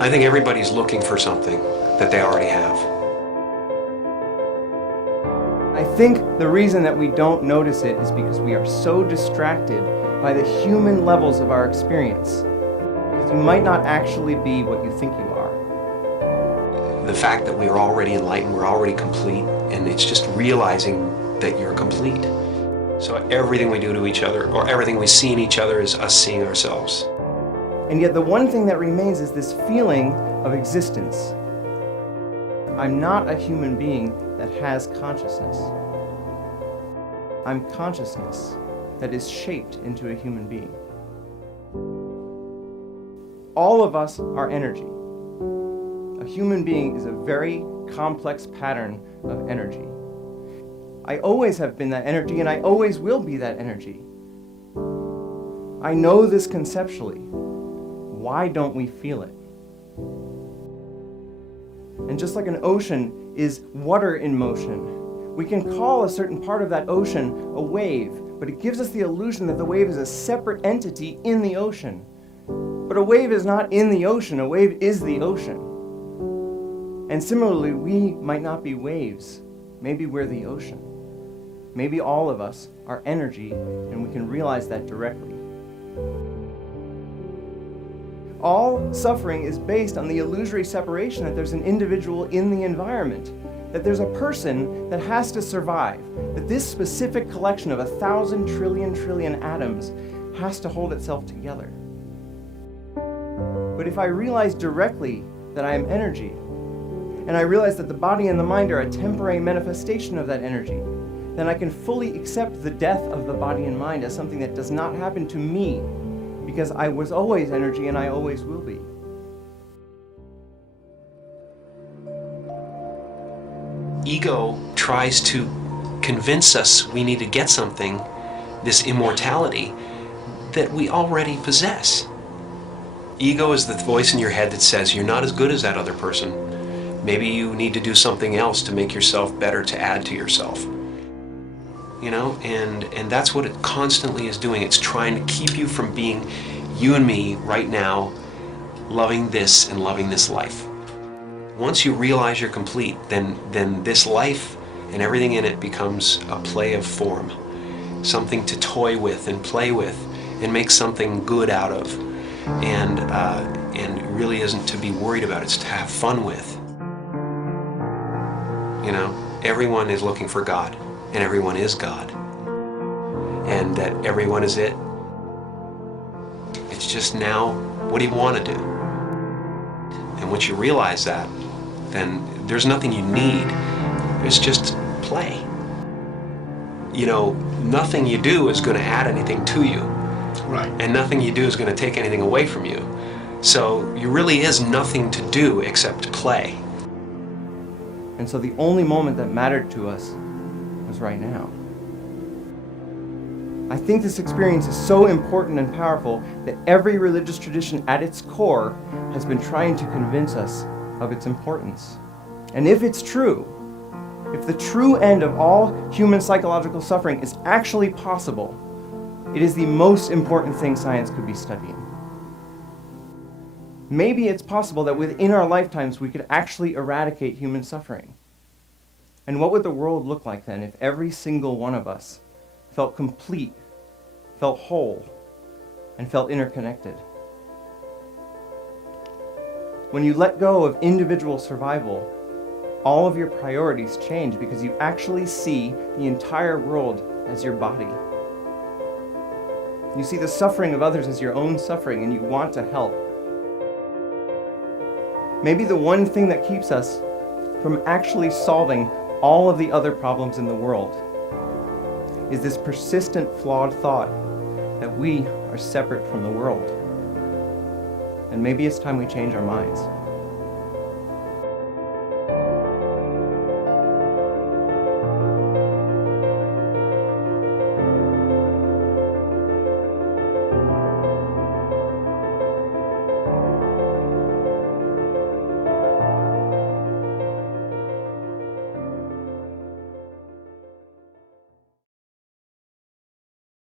I think everybody's looking for something that they already have. I think the reason that we don't notice it is because we are so distracted by the human levels of our experience. Because you might not actually be what you think you are. The fact that we're already enlightened, we're already complete, and it's just realizing that you're complete. So everything we do to each other, or everything we see in each other, is us seeing ourselves. And yet the one thing that remains is this feeling of existence. I'm not a human being that has consciousness. I'm consciousness that is shaped into a human being. All of us are energy. A human being is a very complex pattern of energy. I always have been that energy, and I always will be that energy. I know this conceptually. Why don't we feel it? And just like an ocean is water in motion, we can call a certain part of that ocean a wave, but it gives us the illusion that the wave is a separate entity in the ocean. But a wave is not in the ocean, a wave is the ocean. And similarly, we might not be waves. Maybe we're the ocean. Maybe all of us are energy, and we can realize that directly. All suffering is based on the illusory separation that there's an individual in the environment, that there's a person that has to survive, that this specific collection of 1,000 trillion atoms has to hold itself together. But if I realize directly that I am energy, and I realize that the body and the mind are a temporary manifestation of that energy, then I can fully accept the death of the body and mind as something that does not happen to me, because I was always energy and I always will be. Ego tries to convince us we need to get something, this immortality, that we already possess. Ego is the voice in your head that says you're not as good as that other person. Maybe you need to do something else to make yourself better, to add to yourself. You know, and that's what it constantly is doing. It's trying to keep you from being you and me right now, loving this and loving this life. Once you realize you're complete, then this life and everything in it becomes a play of form, something to toy with and play with and make something good out of, and it really isn't to be worried about. It's to have fun with. You know, everyone is looking for God. And everyone is God, and that everyone is it. It's just now, what do you want to do? And once you realize that, then there's nothing you need. There's just play. You know, nothing you do is going to add anything to you. Right. And nothing you do is going to take anything away from you. So there really is nothing to do except play. And so the only moment that mattered to us was right now. I think this experience is so important and powerful that every religious tradition at its core has been trying to convince us of its importance. And if it's true, if the true end of all human psychological suffering is actually possible, it is the most important thing science could be studying. Maybe it's possible that within our lifetimes we could actually eradicate human suffering. And what would the world look like then if every single one of us felt complete, felt whole, and felt interconnected? When you let go of individual survival, all of your priorities change because you actually see the entire world as your body. You see the suffering of others as your own suffering, and you want to help. Maybe the one thing that keeps us from actually solving all of the other problems in the world is this persistent, flawed thought that we are separate from the world. And maybe it's time we change our minds.